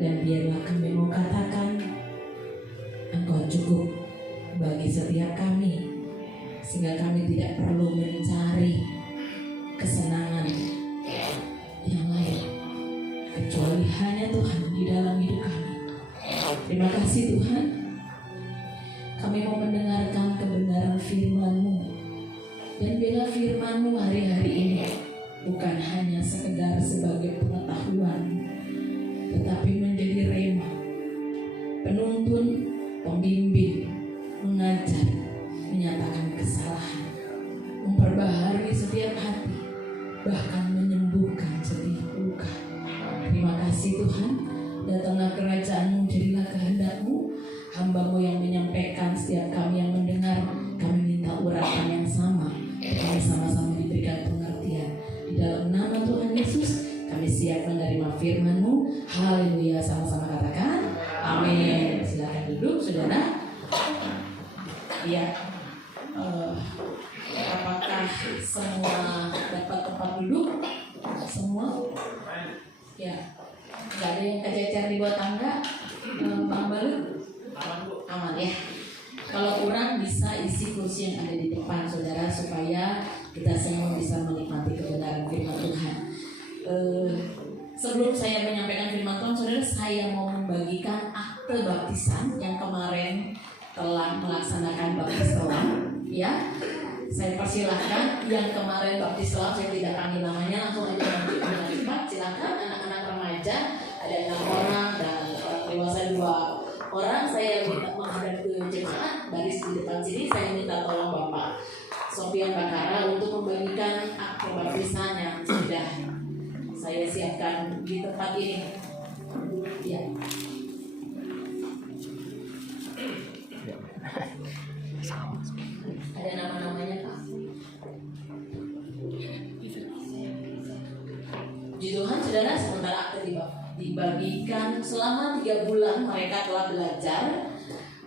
Dan biarlah kami mau katakan, Engkau cukup bagi setiap kami, sehingga kami tidak perlu mencari kesenangan yang lain kecuali hanya Tuhan di dalam hidup kami. Terima kasih Tuhan, kami mau mendengarkan kebenaran firman-Mu. Dan biarlah firman-Mu hari-hari ini bukan hanya sekedar sebagai pengetahuan, tetapi menjadi rema, penuntun, pembimbing, mengajar, menyatakan kesalahan, memperbaharui setiap hati, bahkan menyembuhkan setiap luka. Terima kasih Tuhan, datanglah kerajaan-Mu, jadilah kehendak-Mu. Hamba-Mu yang menyampaikan, setiap kami yang mendengar, kami minta urapan yang sama, kami sama-sama diberikan pengertian. Di dalam nama Tuhan Yesus, kami siap menerima firman-Mu. Haleluya, sama-sama katakan amin. Silakan duduk saudara. Iya, apakah semua dapat tempat duduk? Semua? Ya, nggak ada yang kececer di bawah tangga? Bang Balut? Aman ya. Kalau kurang bisa isi kursi yang ada di depan saudara, supaya kita semua bisa menikmati kebenaran firman Tuhan. Sebelum saya menyampaikan firman Tuhan, saudara, saya mau membagikan akte baptisan yang kemarin telah melaksanakan baptis selam. Ya, saya persilahkan yang kemarin baptis selam, saya tidak panggil namanya, langsung aja dengan cepat. Silakan anak-anak remaja, ada 6 orang dan orang dewasa 2 orang. Saya minta menghadap ke jemaat baris di depan sini. Saya minta tolong Bapak Sofian Bakara untuk membagikan akte baptisan yang sudah saya siapkan di tempat ini. Ya. Ada nama-namanya Pak? saudara, sementara akte dibagikan selama 3 bulan mereka telah belajar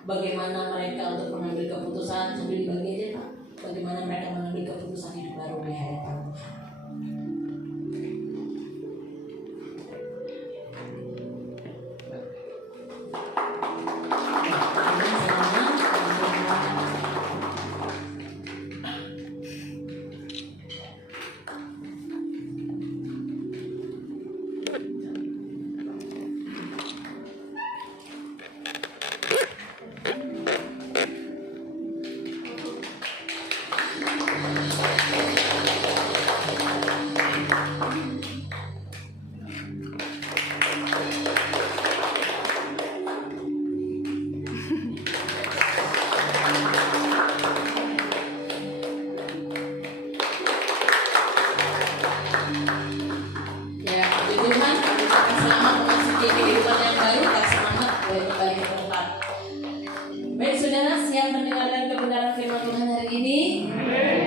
bagaimana mereka untuk mengambil keputusan. Sambil dibagi aja Pak, bagaimana mereka mengambil keputusan hidup baru di hadapan Tuhan.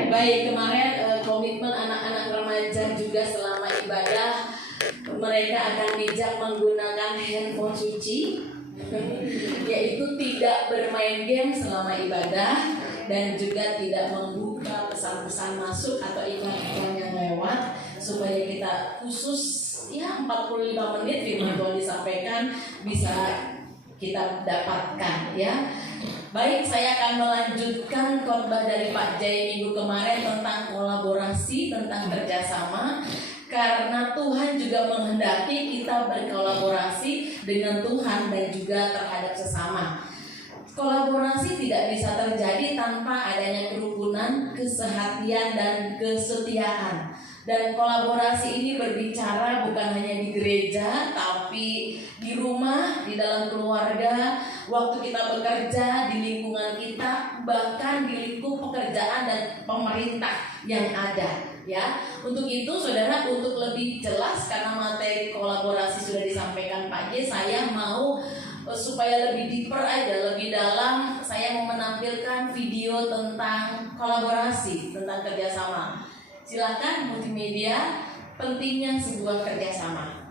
Baik, kemarin komitmen anak-anak remaja juga selama ibadah mereka akan bijak menggunakan handphone suci, yaitu tidak bermain game selama ibadah dan juga tidak membuka pesan-pesan masuk atau iklan-iklan yang lewat, supaya kita khusus ya 45 menit firman Tuhan disampaikan bisa kita dapatkan ya. Baik, saya akan melanjutkan khotbah dari Pak Jai minggu kemarin tentang kolaborasi, tentang kerjasama. Karena Tuhan juga menghendaki kita berkolaborasi dengan Tuhan dan juga terhadap sesama. Kolaborasi tidak bisa terjadi tanpa adanya kerukunan, kesehatian, dan kesetiaan. Dan kolaborasi ini berbicara bukan hanya di gereja, tapi di rumah, di dalam keluarga, waktu kita bekerja, di lingkungan kita, bahkan di lingkup pekerjaan dan pemerintah yang ada. Ya, untuk itu saudara, untuk lebih jelas karena materi kolaborasi sudah disampaikan Pak J, saya mau supaya lebih deeper aja, lebih dalam, saya mau menampilkan video tentang kolaborasi, tentang kerjasama. Silakan multimedia, pentingnya sebuah kerjasama.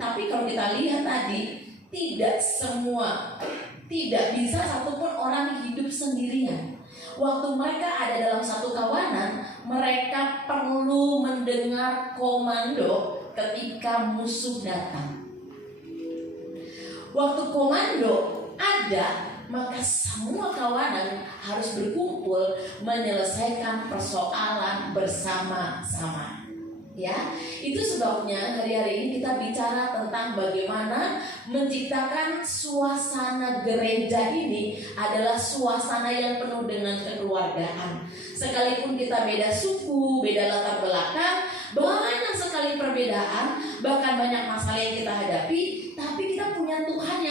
Tapi kalau kita lihat tadi, tidak bisa satupun orang hidup sendirian. Waktu mereka ada dalam satu kawanan, mereka perlu mendengar komando ketika musuh datang. Waktu komando ada, maka semua kawanan harus berkumpul menyelesaikan persoalan bersama-sama. Ya, itu sebabnya hari-hari ini kita bicara tentang bagaimana menciptakan suasana gereja ini adalah suasana yang penuh dengan kekeluargaan. Sekalipun kita beda suku, beda latar belakang, banyak sekali perbedaan, bahkan banyak masalah yang kita hadapi, tapi kita punya Tuhan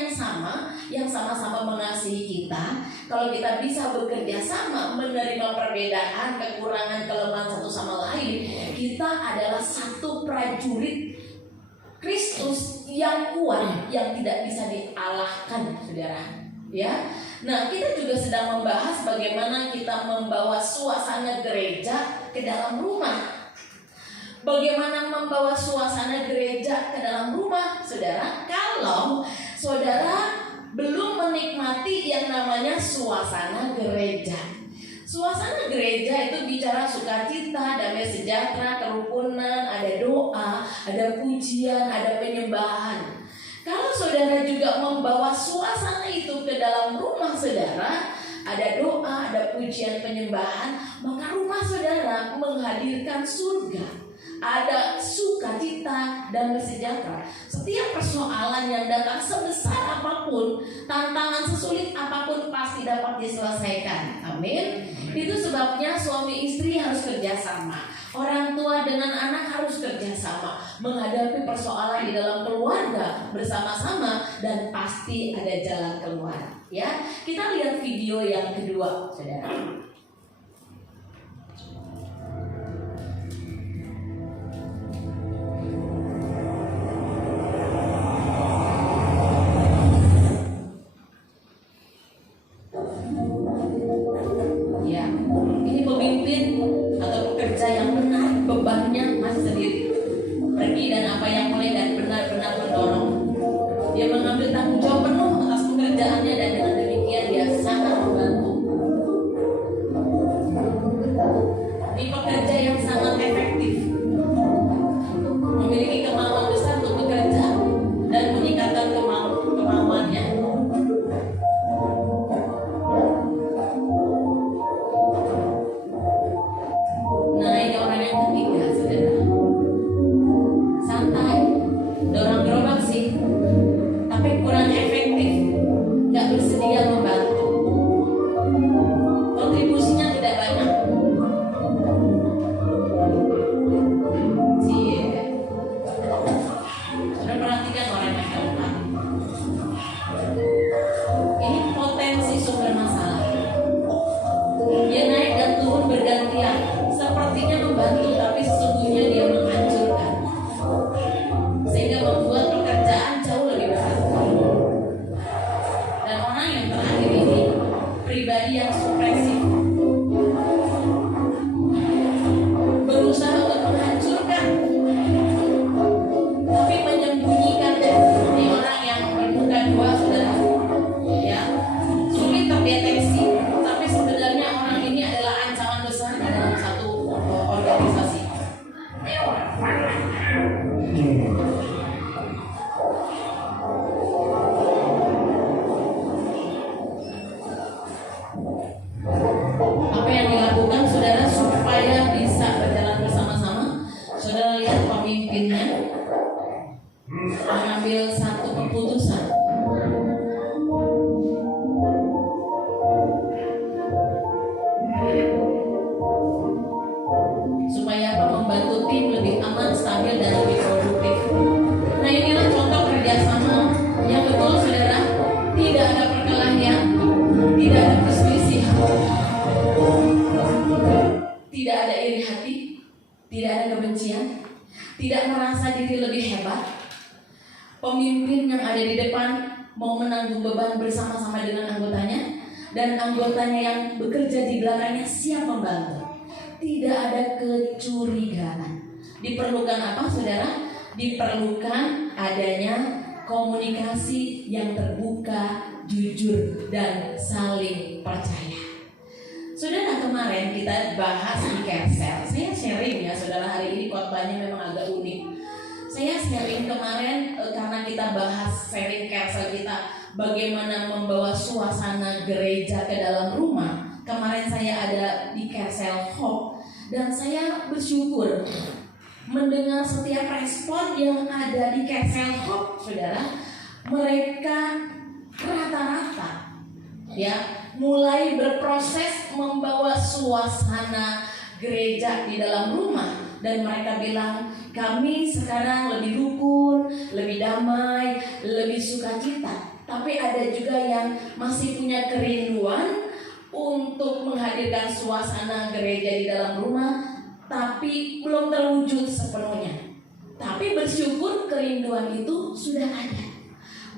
yang sama-sama mengasihi kita. Kalau kita bisa bekerja sama, menerima perbedaan, kekurangan, kelemahan satu sama lain, kita adalah satu prajurit Kristus yang kuat, yang tidak bisa dialahkan, saudara. Ya, nah kita juga sedang membahas bagaimana kita membawa suasana gereja ke dalam rumah. Bagaimana membawa suasana gereja ke dalam rumah, saudara? Kalau saudara belum menikmati yang namanya suasana gereja. Suasana gereja itu bicara sukacita, damai sejahtera, kerukunan, ada doa, ada pujian, ada penyembahan. Kalau saudara juga membawa suasana itu ke dalam rumah saudara, ada doa, ada pujian, penyembahan, maka rumah saudara menghadirkan surga. Ada sukacita dan sejahtera. Setiap persoalan yang datang sebesar apapun, tantangan sesulit apapun pasti dapat diselesaikan. Amin. Itu sebabnya suami istri harus kerjasama, orang tua dengan anak harus kerjasama, menghadapi persoalan di dalam keluarga bersama-sama, dan pasti ada jalan keluar. Ya, kita lihat video yang kedua, saudara. Mengambil satu keputusan supaya membantu tim lebih aman, stabil, dan lebih produktif. Nah, inilah contoh kerjasama yang betul, saudara. Tidak ada perkelahian, tidak ada perselisihan, tidak ada iri hati, tidak ada kebencian, tidak merasa diri lebih hebat. Pemimpin yang ada di depan mau menanggung beban bersama-sama dengan anggotanya, dan anggotanya yang bekerja di belakangnya siap membantu. Tidak ada kecurigaan. Diperlukan apa, saudara? Diperlukan adanya komunikasi yang terbuka, jujur, dan saling percaya. Saudara, kemarin kita bahas di Cancel. Saya sharing ya, saudara, hari ini khotbahnya memang agak unik. Saya sharing kemarin karena kita bahas sharing Cancel kita, bagaimana membawa suasana gereja ke dalam rumah. Kemarin saya ada di Cancel Hope, dan saya bersyukur mendengar setiap respon yang ada di Kelsey Hope, saudara, mereka rata-rata ya mulai berproses membawa suasana gereja di dalam rumah, dan mereka bilang kami sekarang lebih rukun, lebih damai, lebih sukacita. Tapi ada juga yang masih punya kerinduan untuk menghadirkan suasana gereja di dalam rumah, tapi belum terwujud sepenuhnya. Tapi bersyukur kerinduan itu sudah ada.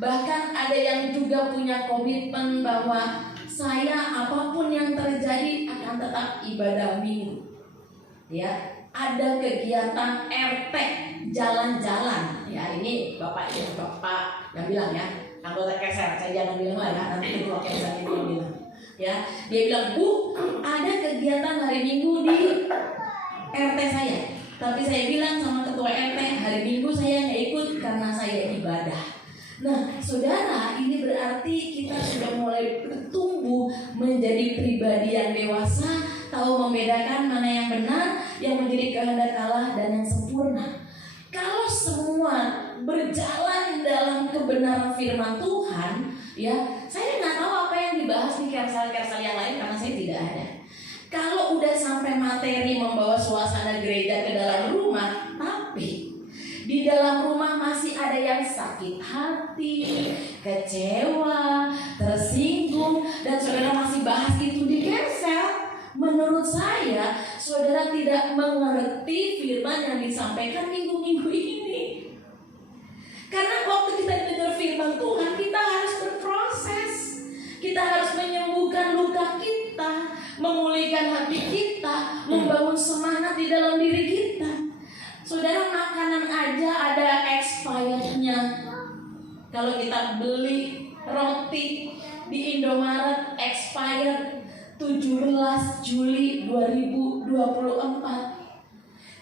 Bahkan ada yang juga punya komitmen bahwa saya apapun yang terjadi akan tetap ibadah minggu. Ya, ada kegiatan RT jalan-jalan. Ya, ini bapak yang bilang ya, anggota Keser. Saya jangan bilang lah ya, nanti ketua Keser itu yang bilang. Ya, dia bilang, Bu, ada kegiatan hari Minggu di RT saya. Tapi saya bilang sama ketua RT, hari Minggu saya nggak ikut karena saya ibadah. Nah, saudara, ini berarti kita sudah mulai bertumbuh menjadi pribadi yang dewasa, tahu membedakan mana yang benar, yang menjadi kehendak Allah dan yang sempurna. Kalau semua berjalan dalam kebenaran firman Tuhan, ya, saya nggak tahu apa yang dibahas di kersal-kersal yang lain karena saya tidak ada. Kalau udah sampai materi membawa suasana gereja ke dalam rumah, tapi di dalam rumah masih ada yang sakit hati, kecewa, tersinggung, dan saudara masih bahas itu di kersal, menurut saya saudara tidak mengerti firman yang disampaikan minggu-minggu ini. Karena waktu kita dengar firman Tuhan, kita harus berproses. Kita harus menyembuhkan luka kita, memulihkan hati kita, membangun semangat di dalam diri kita. Saudara, makanan aja ada expirednya. Kalau kita beli roti di Indomaret expired 17 Juli 2024.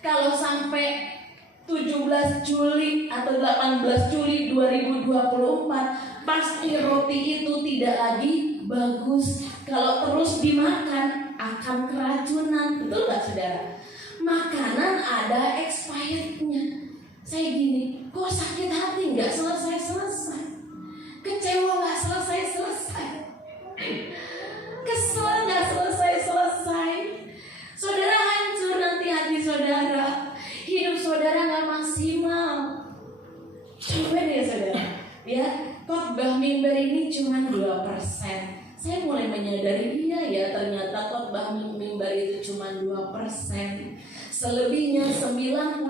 Kalau sampai 17 Juli atau 18 Juli 2024, pasti roti itu tidak lagi bagus. Kalau terus dimakan akan keracunan. Betul gak saudara? Makanan ada expirednya. Saya gini, kok sakit hati gak selesai-selesai, kecewa gak selesai-selesai, kesel gak selesai-selesai. Saudara, hancur nanti hati saudara, hidup saudara gak maksimal. Coba deh saudara, ya, khotbah mimbar ini cuma 2%. Saya mulai menyadari ya ternyata khotbah mimbar itu cuma 2%. Selebihnya 90%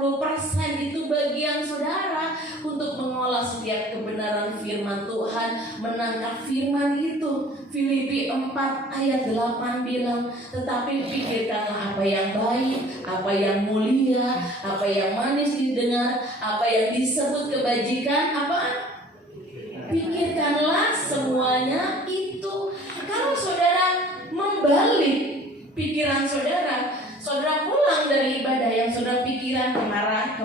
itu bagian saudara untuk mengolah setiap kebenaran firman Tuhan, menangkap firman itu. Filipi 4 ayat 8 bilang, tetapi pikirkanlah apa yang baik, apa yang mulia, apa yang manis didengar, apa yang disebut kebajikan, apa? Pikirkanlah semuanya itu. Kalau saudara membalik pikiran saudara, saudara pulang dari ibadah yang saudara pikirkan kemarahan,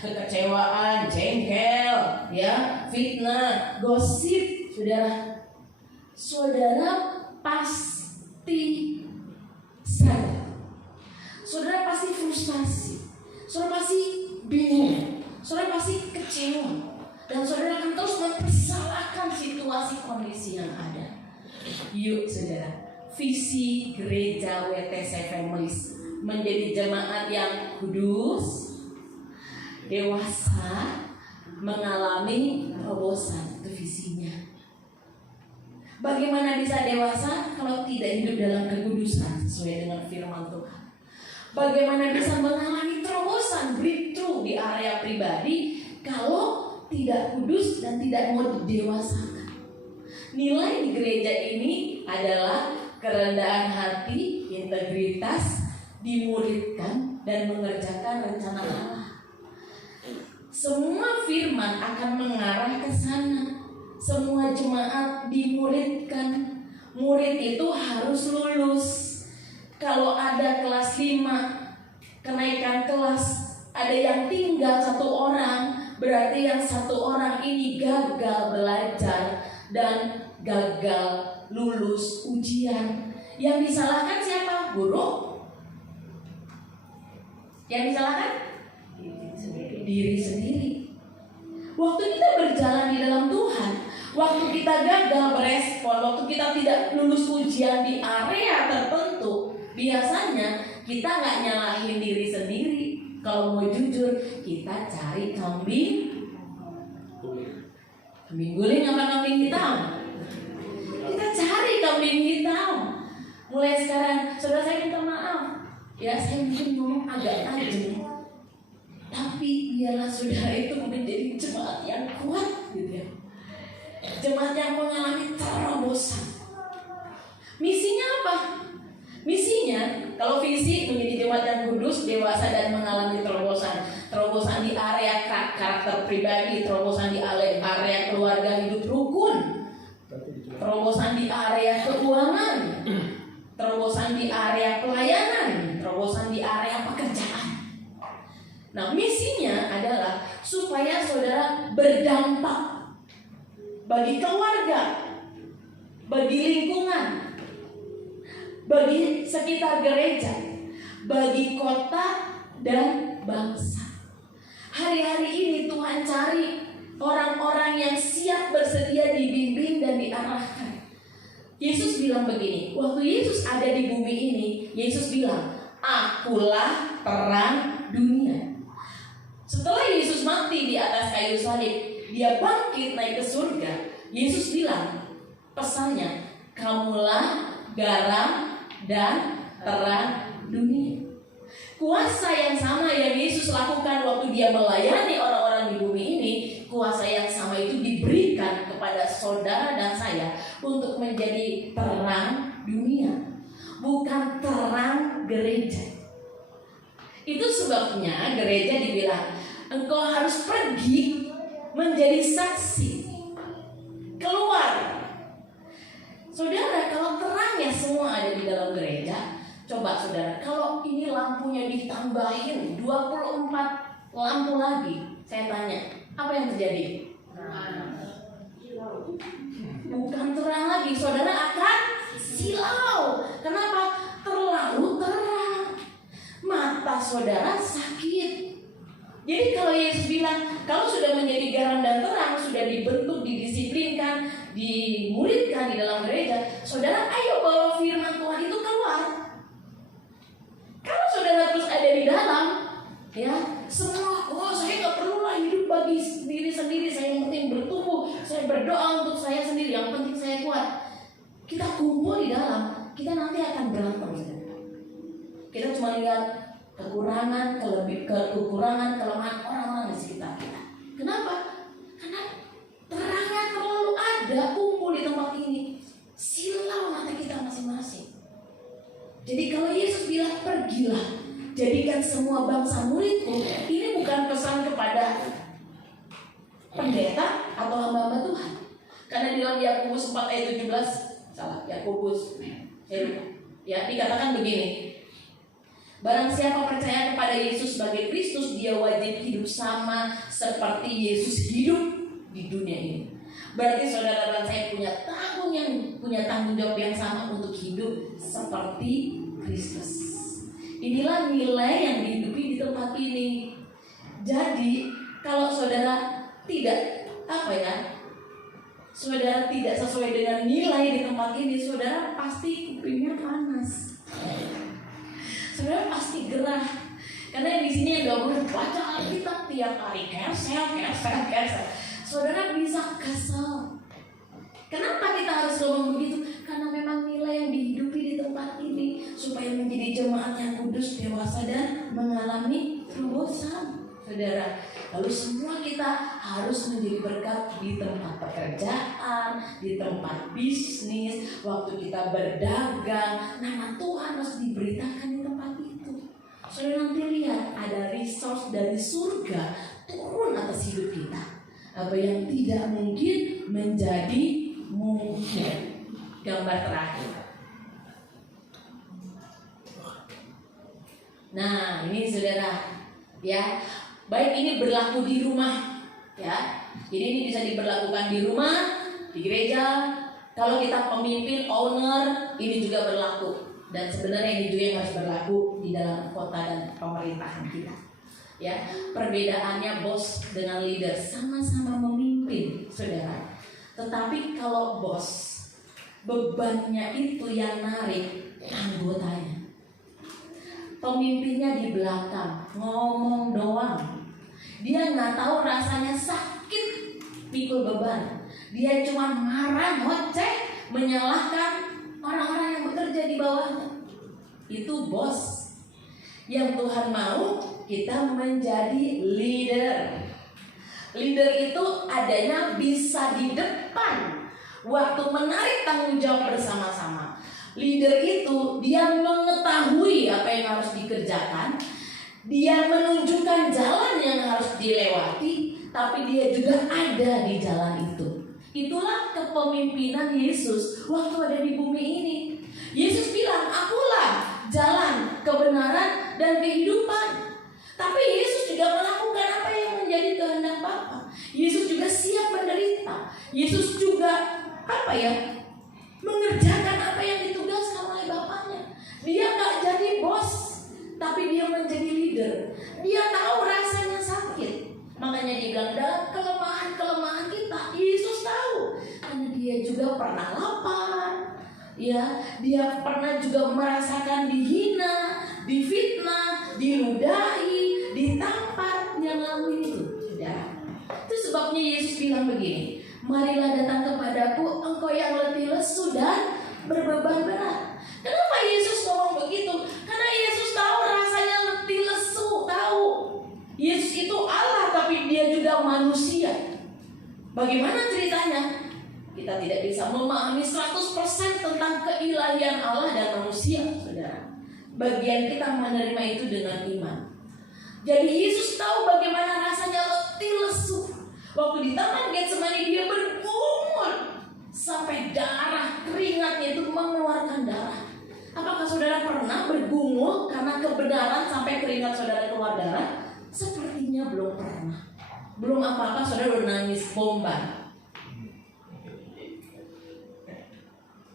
kekecewaan, jengkel, ya, fitnah, gosip, saudara pasti sadar. Saudara pasti frustasi, saudara pasti bingung, saudara pasti kecewa. Dan saudara akan terus mempersalahkan situasi kondisi yang ada. Yuk saudara, visi gereja WTC Families menjadi jemaat yang kudus, dewasa, mengalami terobosan. Itu visinya. Bagaimana bisa dewasa kalau tidak hidup dalam kekudusan sesuai dengan firman Tuhan? Bagaimana bisa mengalami terobosan, breakthrough di area pribadi kalau tidak kudus dan tidak mau didewasakan? Nilai di gereja ini adalah kerendahan hati, integritas, dimuridkan dan mengerjakan rencana Allah. Semua firman akan mengarah ke sana. Semua jemaat dimuridkan. Murid itu harus lulus. Kalau ada kelas 5, kenaikan kelas, ada yang tinggal 1 orang, berarti yang 1 orang ini gagal belajar dan gagal lulus ujian. Yang disalahkan siapa? Guru? Yang disalahkan? Diri sendiri. Waktu kita berjalan di dalam Tuhan, waktu kita gagal berespon, waktu kita tidak lulus ujian di area tertentu, biasanya kita nggak nyalahin diri sendiri. Kalau mau jujur, kita cari kambing guling apa kambing hitam? Kita cari kambing hitam. Mulai sekarang, saudara saya minta maaf. Ya, saya mungkin ngomong agak tajam, tapi biarlah saudara itu menjadi jemaat yang kuat, gitu ya. Jemaat yang mengalami terobosan. Misinya apa? Misinya, kalau visi menjadi jemaat yang kudus, dewasa dan mengalami terobosan. Terobosan di area karakter pribadi, terobosan di area keluarga hidup rukun, terobosan di area keuangan, terobosan di area pelayanan, terobosan di area pekerjaan. Nah, misinya adalah supaya saudara berdampak bagi keluarga, bagi lingkungan, bagi sekitar gereja, bagi kota dan bangsa. Hari-hari ini Tuhan cari orang-orang yang siap bersedia dibimbing dan diarahkan. Yesus bilang begini, waktu Yesus ada di bumi ini, Yesus bilang, "Akulah terang dunia." Setelah Yesus mati di atas kayu salib, dia bangkit naik ke surga. Yesus bilang, pesannya, "Kamulah garam dan terang dunia." Kuasa yang sama yang Yesus lakukan waktu dia melayani orang-orang di bumi ini, kuasa yang sama itu diberikan kepada saudara dan saya untuk menjadi terang dunia, bukan terang gereja. Itu sebabnya gereja dibilang, engkau harus pergi menjadi saksi. Keluar. Saudara, kalau terangnya semua ada di dalam gereja, coba saudara, kalau ini lampunya ditambahin 24 lampu lagi, saya tanya, apa yang terjadi? Bukan terang lagi, saudara akan silau. Kenapa? Terlalu terang. Mata saudara sakit. Jadi kalau Yesus bilang, kalau sudah menjadi garam dan terang, sudah dibentuk, didisiplinkan, dimuridkan di dalam gereja, saudara ayo bawa firman Tuhan itu keluar. Kalau saudara terus ada di dalam, ya semua, saya nggak perlu lah hidup bagi diri sendiri, saya yang penting bertumbuh, saya berdoa untuk saya sendiri, yang penting saya kuat. Kita kumpul di dalam, kita nanti akan berantem. Kita cuma lihat kekurangan, kekurangan, kelemahan orang-orang di sekitar kita. Kenapa? Karena terangnya terlalu ada, kumpul di tempat ini, silau mata kita masing-masing. Jadi kalau Yesus bilang pergilah, jadikan semua bangsa muridku, ini bukan pesan kepada pendeta atau hamba-hamba Tuhan. Karena di dalam Yakobus 4 ayat 17, salah, Yakobus, ya dikatakan begini. Barang siapa percaya kepada Yesus sebagai Kristus, dia wajib hidup sama seperti Yesus hidup di dunia ini. Berarti saudara dan saya punya tanggung jawab yang sama untuk hidup seperti Kristus. Inilah nilai yang dihidupi di tempat ini. Jadi kalau saudara saudara tidak sesuai dengan nilai di tempat ini, saudara pasti kupingnya panas. Saudara pasti gerah. Karena yang di sini yang gak boleh baca Alkitab tiap hari cancel. Saudara bisa kesel. Kenapa kita harus ngomong begitu? Karena memang nilai yang dihidupi di tempat ini supaya menjadi jemaat yang kudus, dewasa dan mengalami terobosan. Saudara, lalu semua kita harus menjadi berkat di tempat pekerjaan, di tempat bisnis, waktu kita berdagang, nama Tuhan harus diberitakan di tempat itu. Saudara nanti lihat ada resource dari surga turun atas hidup kita. Apa yang tidak mungkin menjadi mungkin. Gambar terakhir. Nah, ini saudara, ya. Baik ini berlaku di rumah, ya. Jadi ini bisa diberlakukan di rumah, di gereja. Kalau kita pemimpin, owner, ini juga berlaku. Dan sebenarnya ini juga yang harus berlaku di dalam kota dan pemerintahan kita. Ya, perbedaannya bos dengan leader, sama-sama memimpin, saudara. Tetapi kalau bos, bebannya itu yang narik anggotanya. Pemimpinnya di belakang ngomong doang. Dia nggak tahu rasanya sakit pikul beban. Dia cuma marah, ngoceh, menyalahkan orang-orang yang bekerja di bawahnya. Itu bos. Yang Tuhan mau kita menjadi leader. Leader itu adanya bisa di depan waktu menarik tanggung jawab bersama-sama. Leader itu dia mengetahui apa yang harus dikerjakan, dia menunjukkan jalan yang harus dilewati, tapi dia juga ada di jalan itu. Itulah kepemimpinan Yesus waktu ada di bumi ini. Yesus bilang, "Akulah jalan, kebenaran, dan kehidupan." Tapi Yesus juga melakukan apa yang menjadi kehendak Bapa. Yesus juga siap menderita. Yesus juga mengerjakan apa yang ditugaskan oleh Bapaknya. Dia gak jadi bos, tapi dia menjadi leader. Dia tahu rasanya sakit. Makanya dia bilang, dalam kelemahan-kelemahan kita, Yesus tahu. Karena dia juga pernah lapar. Ya, dia pernah juga merasakan dihina, difitnah, diludahi, ditampar. Dia ngalamin itu. Ya. Itu sebabnya Yesus bilang begini, "Marilah datang kepadaku, engkau yang letih lesu dan berbeban berat." Kenapa Yesus ngomong begitu? Karena Yesus tahu rasanya letih lesu, tahu. Yesus itu Allah, tapi dia juga manusia. Bagaimana ceritanya? Kita tidak bisa memahami 100% tentang keilahian Allah dan manusia, saudara. Bagian kita menerima itu dengan iman. Jadi Yesus tahu bagaimana rasanya letih lesu. Waktu di Taman Getsemani dia bergumul sampai darah, keringatnya itu mengeluarkan darah. Apakah saudara pernah bergumul karena kebenaran sampai keringat saudara keluar darah? Sepertinya belum pernah. Belum apa-apa saudara udah nangis bombay.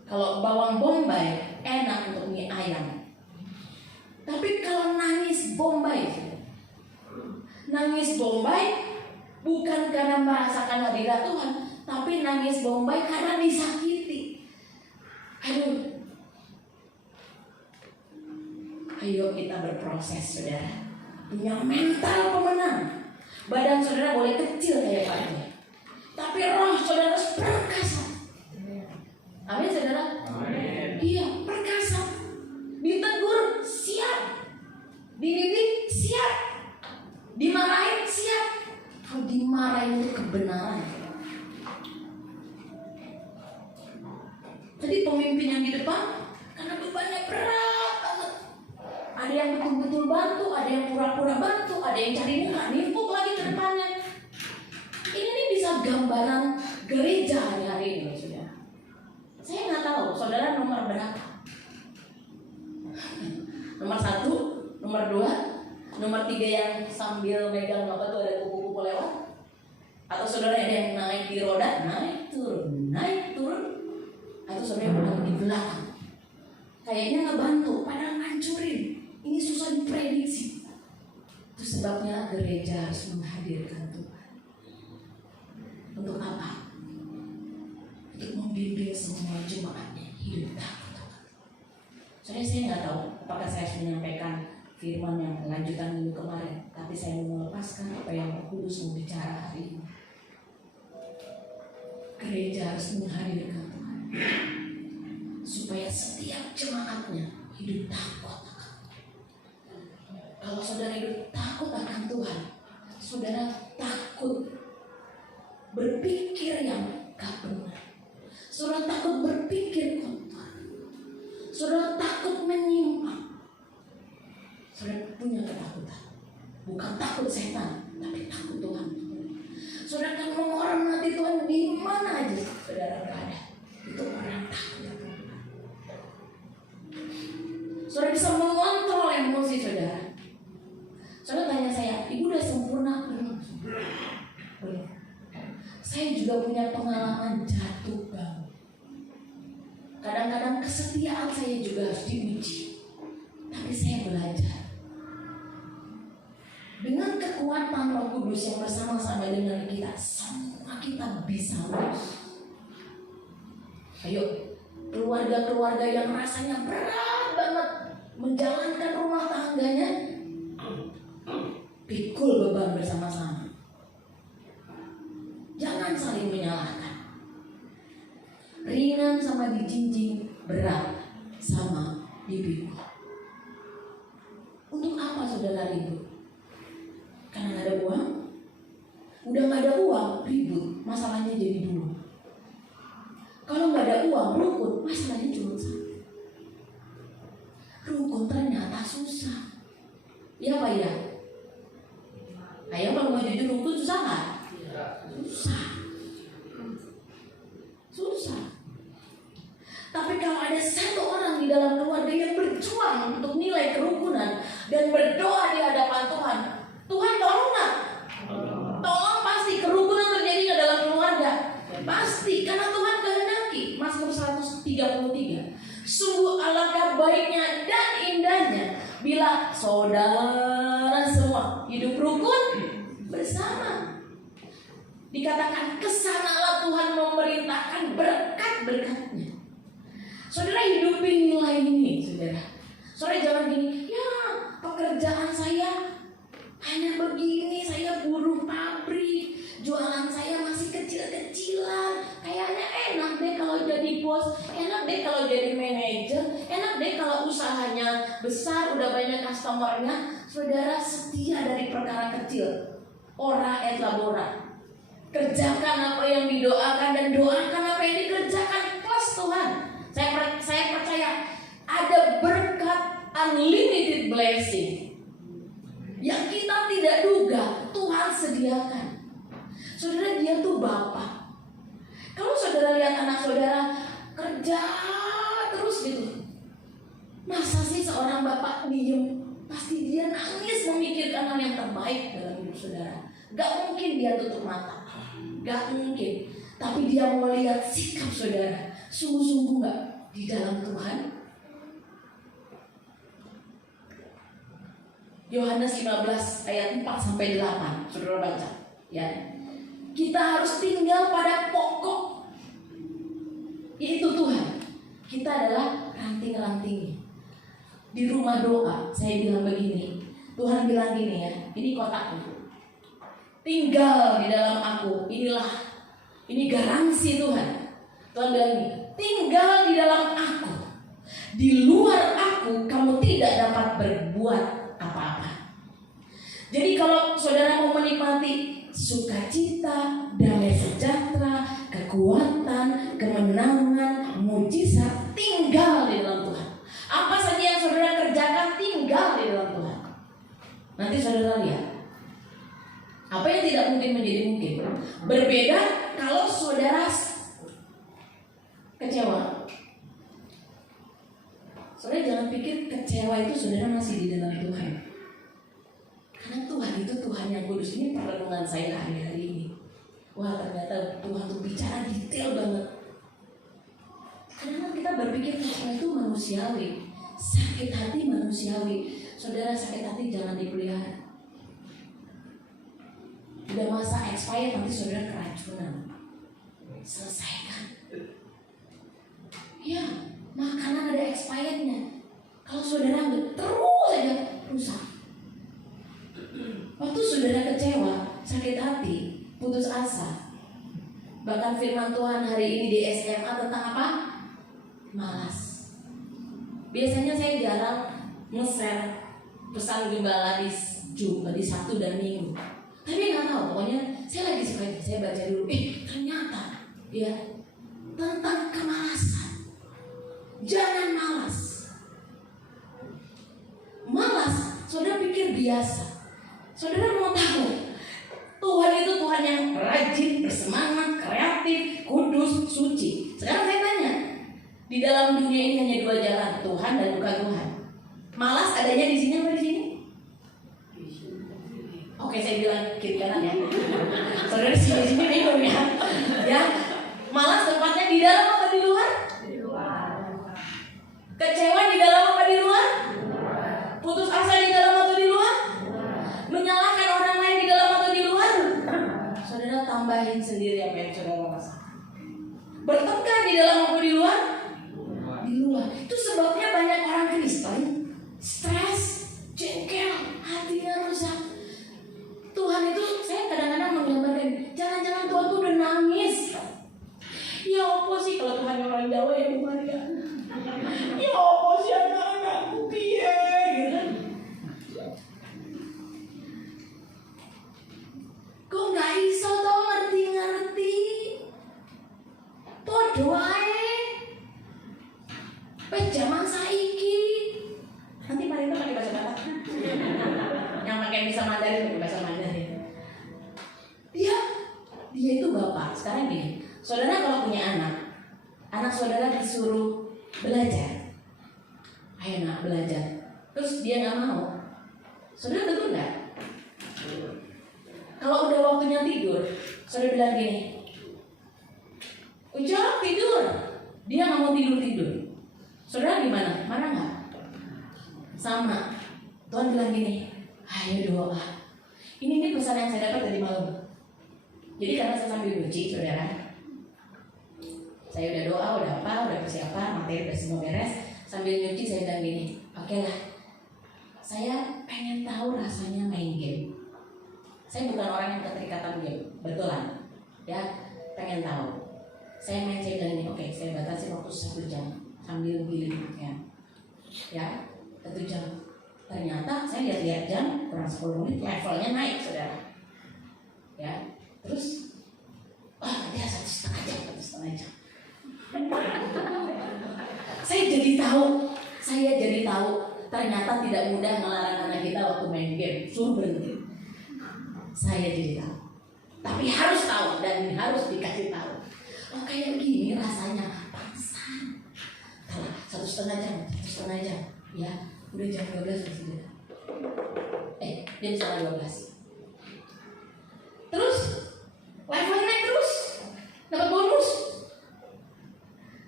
Kalau bawang bombay enak untuk mie ayam. Tapi kalau nangis bombay bukan karena merasakan hadirat Tuhan, tapi nangis bombay karena disakiti. Ayo kita berproses, saudara. Punya mental pemenang. Badan saudara boleh kecil kayak Pak, tapi roh saudara harus perkasa. Amin, saudara. Amin. Iya, perkasa. Ditegur siap, dididik siap, dimarahin siap. Kalau dimarahin itu kebenaran. Jadi pemimpin yang di depan karena bebannya berat banget. Ada yang betul-betul bantu, ada yang pura-pura bantu, ada yang cari muka, nimpuk lagi ke depannya. Ini bisa gambaran gereja hari ini, saudara. Saya nggak tahu saudara nomor berapa. Nomor 1, nomor 2, nomor 3 yang sambil megang apa tuh ada kupu-kupu lewat. Atau saudara ada yang naik di roda, naik turun. Atau saudara yang berada di belakang. Kayaknya ngebantu, padahal ngancurin. Ini susah diprediksi. Itu sebabnya gereja harus menghadirkan Tuhan. Untuk apa? Untuk membimbing semua jemaatnya hidup takut Tuhan. Soalnya saya nggak tahu apakah saya harus menyampaikan firman yang lanjutan minggu kemarin, tapi saya mau melepaskan apa yang Roh Kudus mau bicara hari ini. Gereja harus menghadirkan Tuhan supaya setiap jemaatnya hidup takut. Kalau saudara hidup takut akan Tuhan, saudara takut berpikir yang gak benar, saudara takut berpikir kotor, saudara takut menyimpang. Saudara punya ketakutan, bukan takut setan, tapi takut Tuhan. Saudara akan menghormati Tuhan di mana aja saudara berada. Itu orang takut Tuhan. Saudara bisa mengontrol emosi saudara. Saudara tanya saya, ibu udah sempurna belum? Belum. Saya juga punya pengalaman jatuh bangun. Kadang kadang-kadang kesetiaan saya juga harus diuji. Tapi saya belajar dengan kekuatan Roh Kudus yang bersama-sama dengan kita, semua kita bisa lulus. Ayo, keluarga-keluarga yang rasanya berat banget menjalankan rumah tangganya, pikul beban bersama-sama. Jangan saling menyalahkan. Ringan sama dijinjing, berat sama dipikul. Untuk apa saudara ribut? Karena nggak ada uang? Udah nggak ada uang, ribut, masalahnya jadi dua. Kalau nggak ada uang, rukun, masalahnya cuma satu. Rukun ternyata susah. Ya Pak ya? Ayah kalau mau jujur rukun susah nggak? Susah. Tapi kalau ada satu orang di dalam keluarga yang berjuang untuk nilai kerukunan dan berdoa di hadapan Tuhan, Tuhan tolong nggak? Tolong pasti kerukunan terjadi di dalam keluarga. Pasti, karena Tuhan kehendaki. Mazmur 133. Sungguh alangkah baiknya dan indahnya bila saudara semua hidup rukun bersama. Dikatakan kesanalah Tuhan memerintahkan berkat-berkatnya. Saudara hidupi nilai ini, saudara. Saudara jangan gini, ya pekerjaan saya hanya begini, saya buruh pabrik, jualan saya masih kecil-kecilan. Kayaknya enak deh kalau jadi bos, enak deh kalau jadi manajer, enak deh kalau usahanya besar, udah banyak customernya. Saudara setia dari perkara kecil. Ora et labora. Kerjakan apa yang didoakan dan doakan apa yang dikerjakan, plus Tuhan. Saya percaya ada berkat unlimited blessing yang kita tidak duga Tuhan sediakan. Saudara, Dia tuh Bapa. Kalau saudara lihat anak saudara kerja terus gitu, masa sih seorang bapak diem? Pasti dia nangis memikirkan hal yang terbaik dalam hidup saudara. Gak mungkin dia tutup mata, gak mungkin. Tapi dia mau lihat sikap saudara, sungguh-sungguh gak di dalam Tuhan. Yohanes 15 ayat 4-8, saudara baca ya. Kita harus tinggal pada pokok, yaitu Tuhan. Kita adalah ranting-rantingnya. Di rumah doa saya bilang begini, Tuhan bilang gini ya, ini kotakku, tinggal di dalam aku, ini garansi Tuhan. Tuhan bilang gini, tinggal di dalam aku, di luar aku kamu tidak dapat berbuat apa-apa. Jadi kalau saudara mau menikmati sukacita, damai sejahtera, kekuatan, kemenangan, mujizat, tinggal di dalam Tuhan. Apa saja yang saudara kerjakan, tinggal di dalam Tuhan. Nanti saudara lihat, apa yang tidak mungkin menjadi mungkin. Berbeda kalau saudara kecewa. Saudara jangan pikir kecewa itu saudara masih di dalam Tuhan. Karena Tuhan itu Tuhan yang kudus. Ini perenungan saya hari-hari ini. Wah, ternyata Tuhan tuh bicara detail banget. Kadang-kadang kita berpikir kecewa itu manusiawi, sakit hati manusiawi. Saudara, sakit hati jangan dipelihara. Udah masa expired, nanti saudara keracunan. Selesaikan. Ya, makanan ada expirednya. Kalau saudara ambil terus aja rusak. Waktu saudara kecewa, sakit hati, putus asa. Bahkan firman Tuhan hari ini di SMA tentang apa? Malas. Biasanya saya jarang nge-share pesan gembala di Sabtu dan Minggu. Tapi nggak tahu, pokoknya saya lagi suka, saya baca dulu. Ternyata ya tentang kemalasan. Jangan malas. Malas, saudara pikir biasa. Saudara mau tahu, Tuhan itu Tuhan yang rajin, bersemangat, kreatif, kudus, suci. Sekarang saya tanya, di dalam dunia ini hanya dua jalan, Tuhan dan bukan Tuhan. Malas adanya di sini apa di sini? Oke, saya bilang kiri kanan ya. Saudara di sini bingung ya. Ya, malas tempatnya di dalam atau di luar? Di luar. Kecewa di dalam apa di luar? Putus asa di dalam atau di luar? Menyalahkan orang lain di dalam atau di luar? Saudara tambahin sendiri apa yang saudara rasakan. Bertengkar di dalam apa di luar? Di luar. Itu sebabnya banyak orang Kristen stres, jengkel, hatinya rusak. Tuhan itu, saya kadang-kadang menggambarkan, jangan-jangan Tuhan tuh udah nangis. Ya apa sih kalau Tuhan orang Jawa ya Bu Maria? Ya apa sih anak-anakku piye gitu. Kok gak iso tau ngerti-ngerti? Podo ae. Wes jaman saiki. Nanti Maria pakai bahasa Batak. Yang pakai bisa Mandarin pakai bahasa Mandarin. Dia itu bapak. Sekarang gini, saudara kalau punya anak saudara disuruh belajar, ayo nak belajar, terus dia nggak mau, saudara betul nggak? Kalau udah waktunya tidur, saudara bilang gini, Ucap tidur, dia nggak mau tidur, saudara gimana? Marah nggak? Sama, Tuhan bilang gini, ayo doa. Ini pesan yang saya dapat dari malam. Jadi karena saya sambil nyuci, saudara, saya udah doa, udah persiapan, materi udah semua beres. Sambil nyuci saya bilang gini, oke lah, saya pengen tahu rasanya main game. Saya bukan orang yang keterikatan game, betulan, ya pengen tahu. Saya bilang gini, oke, saya batasi waktu 1 jam sambil giling pakaian, ya 1 jam. Ternyata saya lihat jam kurang 10 menit levelnya naik, saudara, ya. Terus, dia 1,5 jam. Saya jadi tahu ternyata tidak mudah melarang anak kita waktu main game, suruh berhenti. Saya jadi tahu, tapi harus tahu dan harus dikasih tahu. Oh kayak gini rasanya, pantesan. Salah, 1,5 jam, ya udah jam 12 sudah. Jam setengah 12. Terus levelnya naik terus, dapat bonus.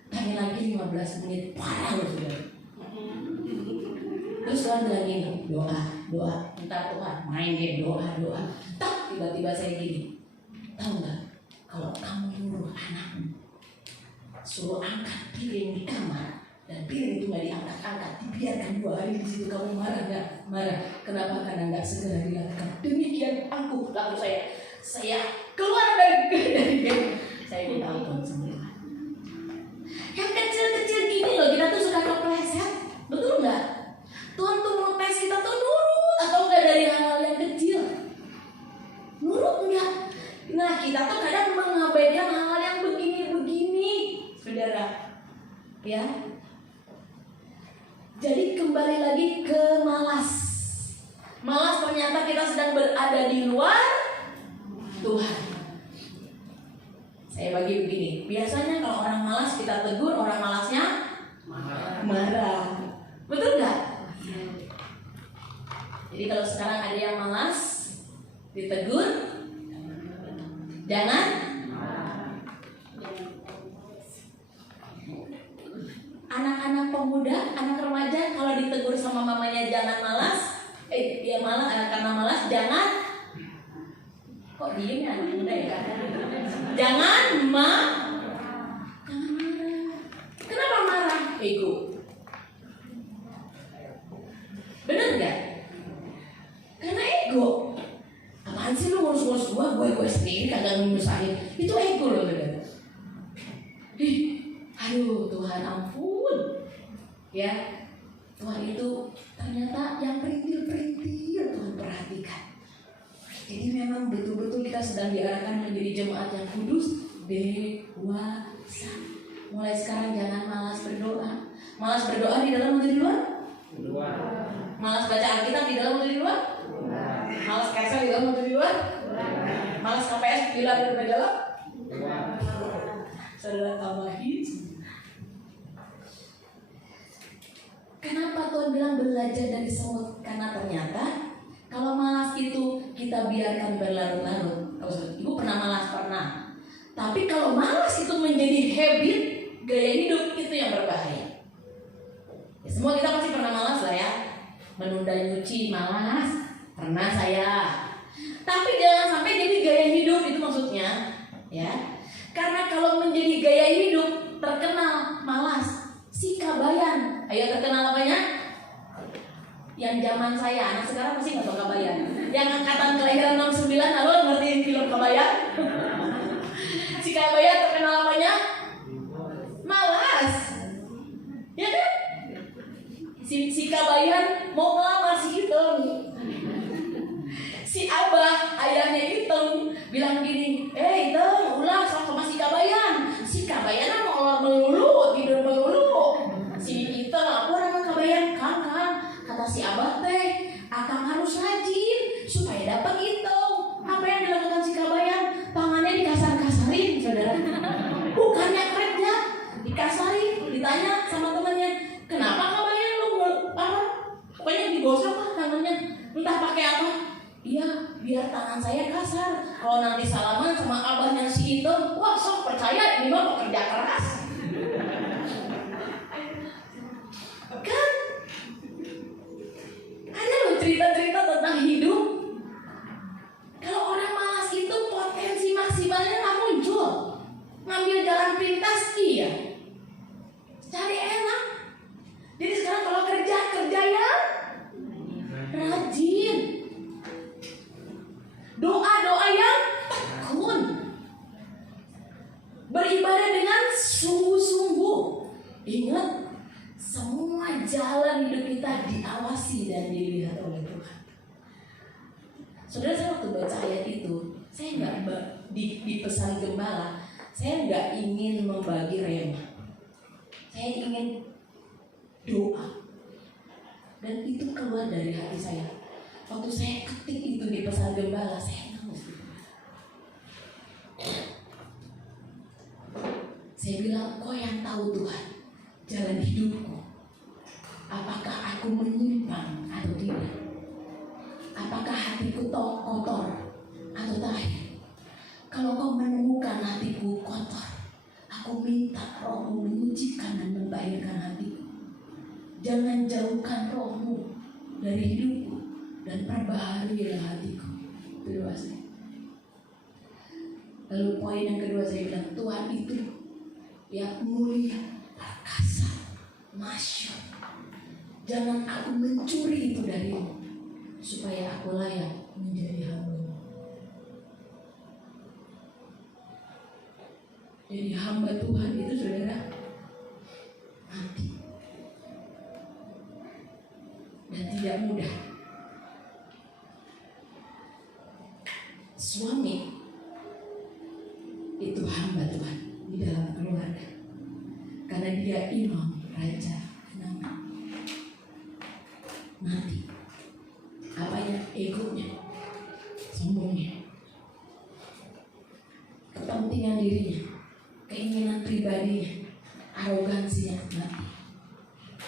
Kami lagi 15 menit, parah loh sudah. Terus Tuhan bilang gini, doa, minta Tuhan, main game, doa. Tak, tiba-tiba saya gini, tahu nggak? Kalau kamu nyuruh anakmu suruh angkat piring di kamar dan piring itu nggak diangkat-angkat, dibiarkan 2 hari di situ, kamu marah nggak? Marah. Kenapa? Karena nggak segera dilakukan. Demikian aku, lalu saya keluar dari game. Saya tahu Tuhan sendiri. Yang kecil-kecil gini loh, kita tuh suka kepleset, betul nggak? Tuhan tuh mau tes kita tuh nurut atau enggak dari hal-hal yang kecil. Nurut enggak? Nah kita tuh kadang mengabaikan hal-hal yang begini-begini, saudara. Ya. Jadi kembali lagi ke malas. Malas ternyata kita sedang berada di luar Tuhan. Saya bagi begini. Biasanya kalau orang malas kita tegur, orang malasnya marah. Betul nggak? Jadi kalau sekarang ada yang malas, ditegur, jangan. Anak-anak pemuda, anak remaja, kalau ditegur sama mamanya jangan malas, dia malas karena malas, jangan. Kok diem ya anak muda ya? Jangan marah. Kenapa marah? Ego. Bener nggak? Karena ego. Apaan sih lu ngurus-ngurus gue sendiri kagak nyusahin. Itu ego loh, bener. Aduh Tuhan ampun. Ya, Tuhan itu ternyata yang perintil-perintil Tuhan perhatikan. Jadi memang betul-betul kita sedang diarahkan menjadi jemaat yang kudus, dewasa. Mulai sekarang jangan malas berdoa. Malas berdoa di dalam atau di luar? Malas baca Alkitab di dalam atau di luar? Malas kerja di dalam atau di luar? Malas KPS di luar atau di dalam? Saudara tambahin. Kenapa Tuhan bilang belajar dari semut? Karena ternyata kalau malas itu kita biarkan berlarut-larut. Ibu pernah malas? Pernah. Tapi kalau malas itu menjadi habit, gaya hidup, itu yang berbahaya. Ya, Semua kita pasti pernah malas lah ya. Menunda nyuci malas, pernah saya. Tapi jangan sampai jadi gaya hidup, itu maksudnya ya. Karena kalau menjadi gaya hidup terkenal malas, sikabayan. Ayo terkenal apanya? Yang zaman saya, anak sekarang pasti nggak tahu Kabayan. Yang angkatan kelahiran 69, halo ngerti film Kabayan? Si Kabayan terkenal apanya? Malas. Ya kan? Si Kabayan mau ngelamar si Hitung. Si Abah, ayahnya Hitung, bilang gini, Hitung, ulah sama si Kabayan. Si Kabayan mau melulu, tidur melulu. Si Hitung, aku orang Kabayan, Kang. Kata si Abah teh, akang harus rajin supaya dapat itu. Apa yang dilakukan si Kabayan? Tangannya dikasar-kasarin, saudara. Bukannya kerja, dikasarin. Ditanya sama temannya, kenapa Kabayan lu apa? Pokoknya digosok lah tangannya. Entah pakai apa. Iya, biar tangan saya kasar. Kalau nanti salaman sama abahnya si itu, wah sok percaya ini mah pekerja keras. Kan? Ada loh cerita-cerita tentang hidup. Kalau orang malas itu potensi maksimalnya nggak muncul. Ngambil jalan pintas iya. Cari enak. Jadi sekarang kalau kerja ya rajin. Doa yang tekun. Beribadah dengan sungguh-sungguh. Ingat, semua jalan hidup kita diawasi dan dilihat oleh Tuhan. Saudara, saya waktu baca ayat itu, saya nggak di pesan gembala, saya nggak ingin membagi rema. Saya ingin doa. Dan itu keluar dari hati saya. Waktu saya ketik itu di pesan gembala, saya nangis. Saya bilang, Kau yang tahu Tuhan jalan hidupku. Apakah aku menyimpang atau tidak? Apakah hatiku kotor atau tahir? Kalau Kau menemukan hatiku kotor, aku minta Roh-Mu menyucikan dan membahirkan hatiku. Jangan jauhkan Roh-Mu dari hidupku dan perbaharilah hatiku. Itu doa saya. Lalu poin yang kedua saya bilang, Tuhan itu yang mulia, perkasa, masyur. Jangan aku mencuri itu darimu, supaya aku layak menjadi hamba-Mu. Jadi hamba Tuhan itu, saudara, mati. Dan tidak mudah. Suami itu hamba Tuhan di dalam keluarga, karena dia imam, raja, mati. Apanya? Egonya, sombongnya, kepentingan dirinya, keinginan pribadinya, arogansinya, mati.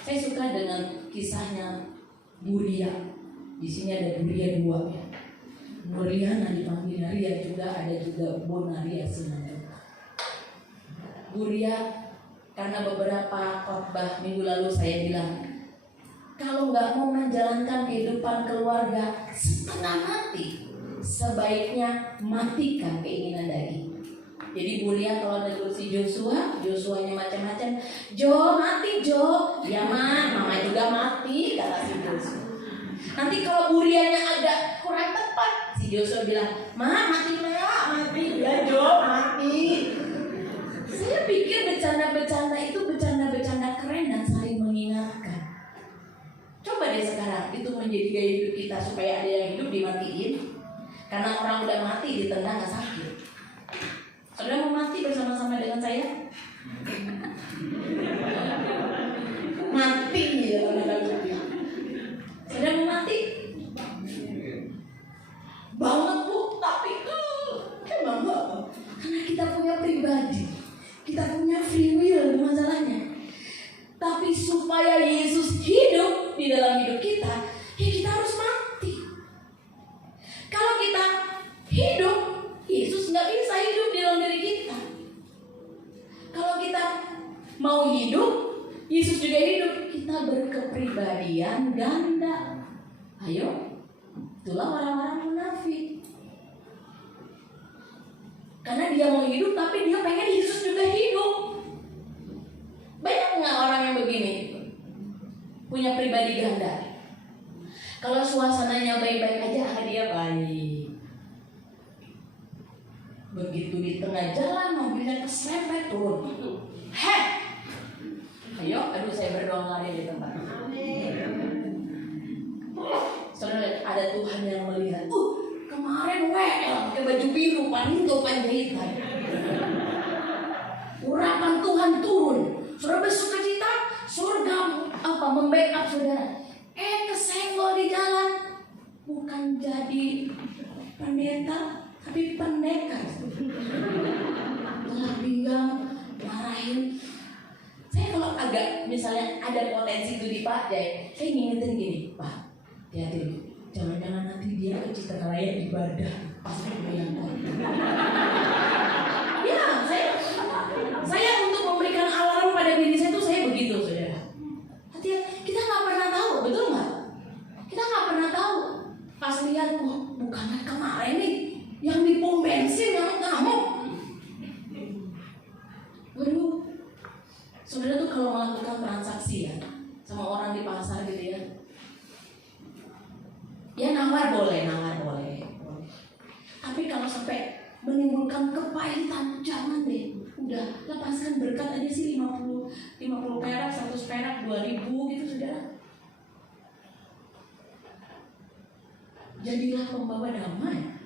Saya suka dengan kisahnya Buria. Di sini ada Buria 2 ya. Muriana dipanggil Ria juga, ada juga Bonaria sebenarnya. Buria, karena beberapa khotbah minggu lalu saya bilang, kalau nggak mau menjalankan kehidupan keluarga setengah mati, sebaiknya matikan keinginan daging. Jadi Buria kalau negur si Joshua-nya macam-macam, Jo mati Jo, ya mama juga mati, kata si Joshua. Nanti kalau Burianya agak kurang tepat, si Joshua bilang, mati ya Jo mati. Saya pikir bercanda-bercanda itu bercanda-bercanda keren dan saling mengingatkan. Coba deh sekarang itu menjadi gaya hidup kita, supaya ada yang hidup dimatiin. Karena orang udah mati ditendang gak sakit. Saudara mau mati bersama-sama dengan saya? Mati ya orang-orang. Saudara mau mati? Banget Bu, tapi emang enggak. Karena kita punya pribadi, kita punya free will masalahnya. Tapi supaya Yesus hidup di dalam hidup kita, ya kita harus mati. Kalau kita hidup, Yesus nggak bisa hidup di dalam diri kita. Kalau kita mau hidup, Yesus juga hidup. Kita kepribadian ganda. Ayo, itulah orang-orang munafik. Karena dia mau hidup tapi dia pengen Yesus juga hidup. Banyak nggak orang yang begini? Punya pribadi ganda. Kalau suasananya baik-baik aja, dia baik. Begitu di tengah jalan mobilnya keserempet turun. Heh, ayo, aduh saya berdoa lari di tempat. Saudara, ada Tuhan yang melihat. Kemarin pakai baju biru, panindo panjaitan. Urapan Tuhan turun. Saudara bersukacita, surga membackup saudara. Kesenggol di jalan, bukan jadi pendeta, tapi pendekar. Telah pinggang, marahin. Saya kalau agak misalnya ada potensi itu di Pak Jai, saya ngingetin gini, Pak, hati-hati, jangan-jangan nanti dia ke Citaraya ibadah pas yang ya, saya untuk memberikan alarm pada diri saya itu saya begitu, saudara. Hati-hati, kita nggak pernah tahu, betul nggak? Kita nggak pernah tahu. Pas lihat, bukannya kemarin nih yang di pom bensin yang ngamuk. Waduh, saudara tuh kalau melakukan transaksi ya sama orang di pasar gitu ya, ya nawar boleh. Tapi kalau sampai menimbulkan kepahitan, jangan deh. Udah lepaskan berkat aja sih 50 perak, 100 perak, 2000 gitu saudara. Jadilah pembawa damai.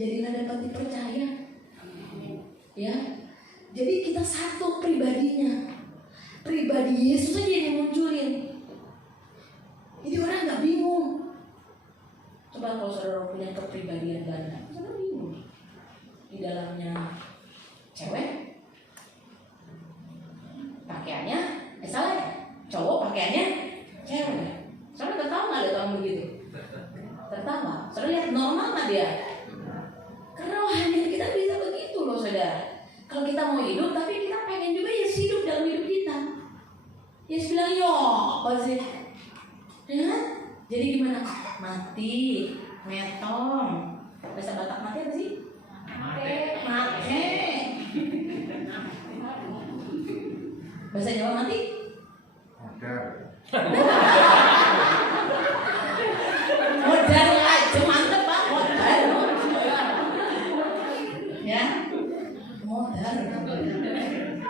Jadilah dapat dipercaya. Ya. Jadi kita satu pribadinya. Pribadi Yesus aja yang munculin. Jadi orang nggak bingung. Coba kalau saudara punya kepribadian ganda, saudara bingung. Di dalamnya cewek, pakaiannya, salah ya? Cowok pakaiannya cewek. Saudara tertawa nggak ada orang begitu? Tertawa. Saudara lihat normal nggak dia? Karena rohani kita bisa begitu loh saudara. Kalau kita mau hidup, tapi kita pengen juga Yesus hidup dalam hidup kita. Yesus bilang, yo, apa sih? Ya? Jadi gimana? Mati, metong. Bahasa Batak mati apa sih? Mati. Bahasa Jawa mati? Modal aja, mantep Pak, modal. Ya, modal.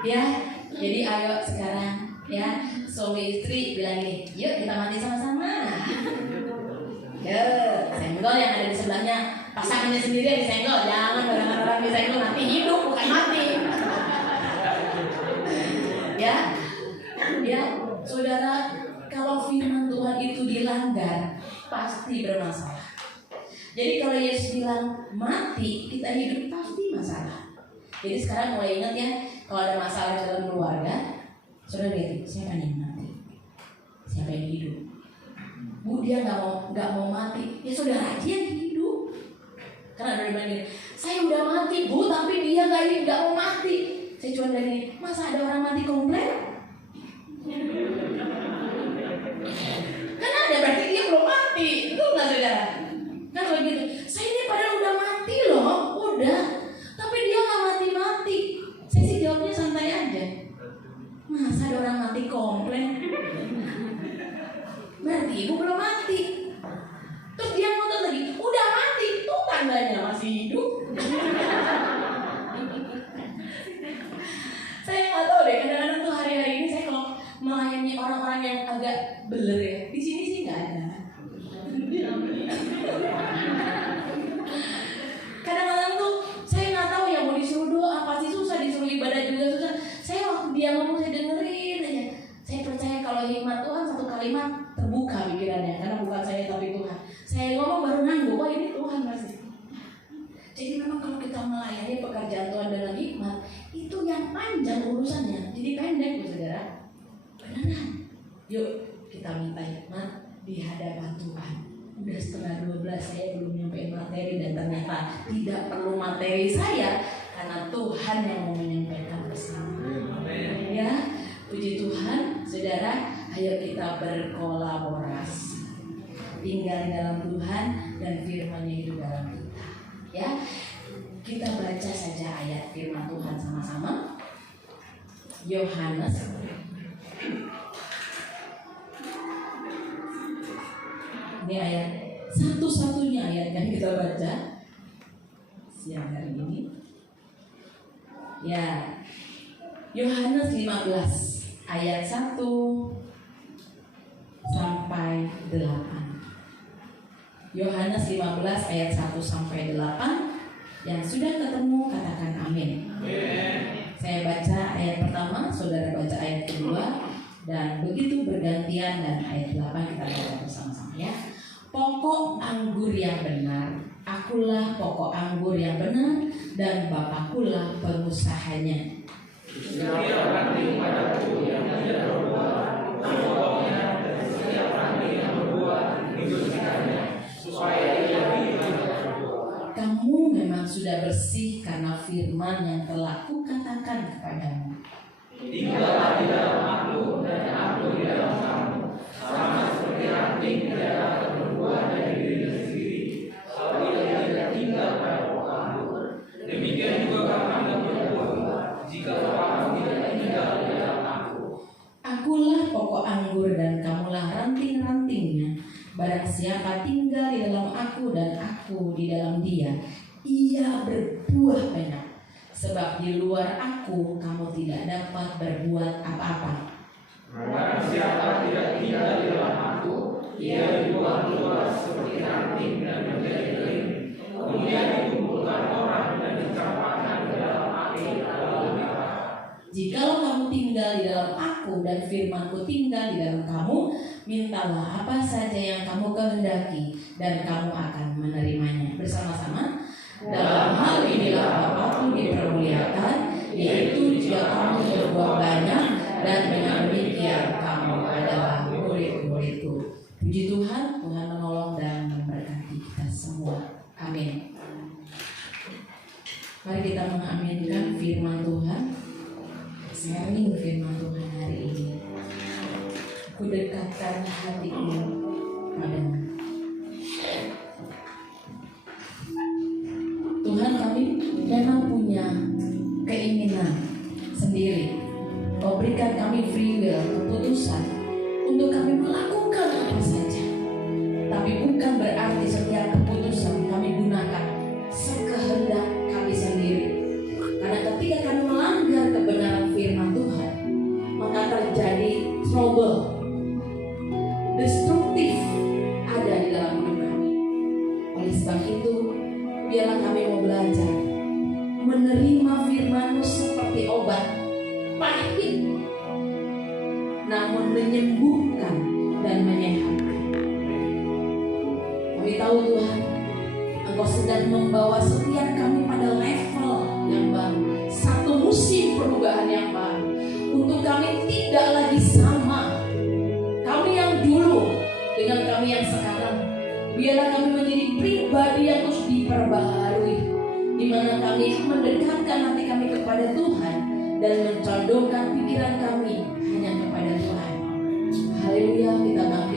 Ya, jadi ayo sekarang ya, suami istri bilang gini, yuk kita mati sama-sama. Ya, senggol yang ada di sebelahnya, pasangannya sendiri yang disenggol, jangan orang-orang disenggol, nanti hidup bukan mati. Ya, saudara, kalau firman Tuhan itu dilanggar, pasti bermasalah. Jadi kalau Yesus bilang mati, kita hidup pasti masalah. Jadi sekarang mulai ingat ya, kalau ada masalah dalam keluarga, saudara lihat, siapa yang mati, siapa yang hidup. Bu, dia nggak mau mati, ya saudara aja yang hidup. Karena ada yang bilang gini, saya udah mati Bu, tapi dia nggak mau mati. Saya cuma bilang gini, masa ada orang mati komplain? Kan ada, berarti dia belum mati, betul nggak saudara? Kan kalau gitu, saya ini padahal udah mati loh, udah, tapi dia nggak mati. Saya sih jawabnya santai aja. Masa ada orang mati komplain? Berarti ibu belum mati. Terus dia ngotot lagi, udah mati, tuh tandanya masih hidup. Saya nggak tahu deh, kadang-kadang tuh hari-hari ini saya kalau melayani orang-orang yang agak beler ya, di sini sih nggak ada. Kadang-kadang tuh saya nggak tahu ya mau disuruh doa pasti susah, disuruh ibadah juga susah. Saya waktu dia ngomong saya dengerin aja. Saya percaya kalau hikmat Tuhan satu kalimat terbuka pikirannya, karena bukan saya tapi Tuhan. Saya ngomong baru ngangguk, wah ini Tuhan pasti. Jadi memang kalau kita melayani pekerjaan Tuhan dengan hikmat, itu yang panjang urusannya, jadi pendek loh saudara. Beneran. Yuk kita minta hikmat di hadapan Tuhan. Udah 11:30 saya belum nyampein materi, dan ternyata tidak perlu materi saya karena Tuhan yang mau menyampaikan pesan. Ya, puji Tuhan, saudara. Ayo kita berkolaborasi, tinggal di dalam Tuhan dan firman-Nya hidup dalam kita. Ya, kita baca saja ayat firman Tuhan sama-sama. Yohanes ini ayat satu-satunya ayat yang kita baca siang hari ini. Ya, Yohanes 15 ayat 1 sampai 8. Yohanes 15 ayat 1 sampai 8. Yang sudah ketemu katakan amin. Saya baca ayat pertama, saudara baca ayat kedua, dan begitu bergantian, dan ayat 8 kita baca bersama-sama ya. Pokok anggur yang benar, akulah pokok anggur yang benar, dan Bapakkulah pengusahanya. Setiap ranting padaku yang tidak berbuah, pokoknya dan setiap ranting yang berbuah dibersihkannya, supaya ia tidak berbuah. Kamu memang sudah bersih karena firman yang telah kukatakan kepadamu. Tinggallah di dalam aku dan aku di dalam kamu, sama seperti ranting tidak dapat berbuah dari dirinya sendiri, kalau ia tidak tinggal pada pokok anggur. Demikian juga kamu tidak berbuah, jika kamu tidak tinggal di dalam aku. Akulah pokok anggur dan kamulah ranting-rantingnya. Barang siapa tinggal di dalam aku dan aku di dalam dia, ia berbuah banyak. Sebab di luar aku kamu tidak dapat berbuat apa-apa. Barang siapa tidak tinggal di dalam aku, ia dibuang keluar seperti ranting dan menjadi kering. Kemudian dikumpulkan orang dan dicampakkan ke dalam api lalu dibakar. Jikalau kamu tinggal di dalam aku dan firmanku tinggal di dalam kamu, mintalah apa saja yang kamu kehendaki dan kamu akan menerimanya. Bersama-sama. Dalam hal inilah Bapakku dipermuliakan, yaitu jika kamu berbuah banyak, dan dengan demikian kamu adalah murid-muridku. Puji Tuhan, Tuhan menolong dan memberkati kita semua. Amin. Mari kita mengaminkan firman Tuhan. Sharing firman Tuhan hari ini. Ku dekatkan hatiku padamu. Tuhan, kami memang punya keinginan sendiri. Kau berikan kami free will, keputusan untuk kami melakukan apa saja. Tapi bukan berarti setiap keputusan kami gunakan sekehendak kami sendiri. Karena ketika kami melanggar kebenaran firman Tuhan, maka terjadi trouble, destruktif ada di dalam hidup kami. Oleh sebab itu, biarlah kami mau belajar menerima firman-Mu seperti obat pahit, namun menyembuhkan dan menyehatkan. Kami tahu Tuhan, Engkau sedang membawa setiap kami pada level yang baru, satu musim perubahan yang baru, untuk kami tidak lagi sama kami yang dulu dengan kami yang sekarang. Biarlah kami menjadi pribadi yang terus diperbaharui, di mana kami mendekatkan hati kami kepada Tuhan dan mencondongkan pikiran kami hanya kepada Tuhan. Haleluya, kita bangkit.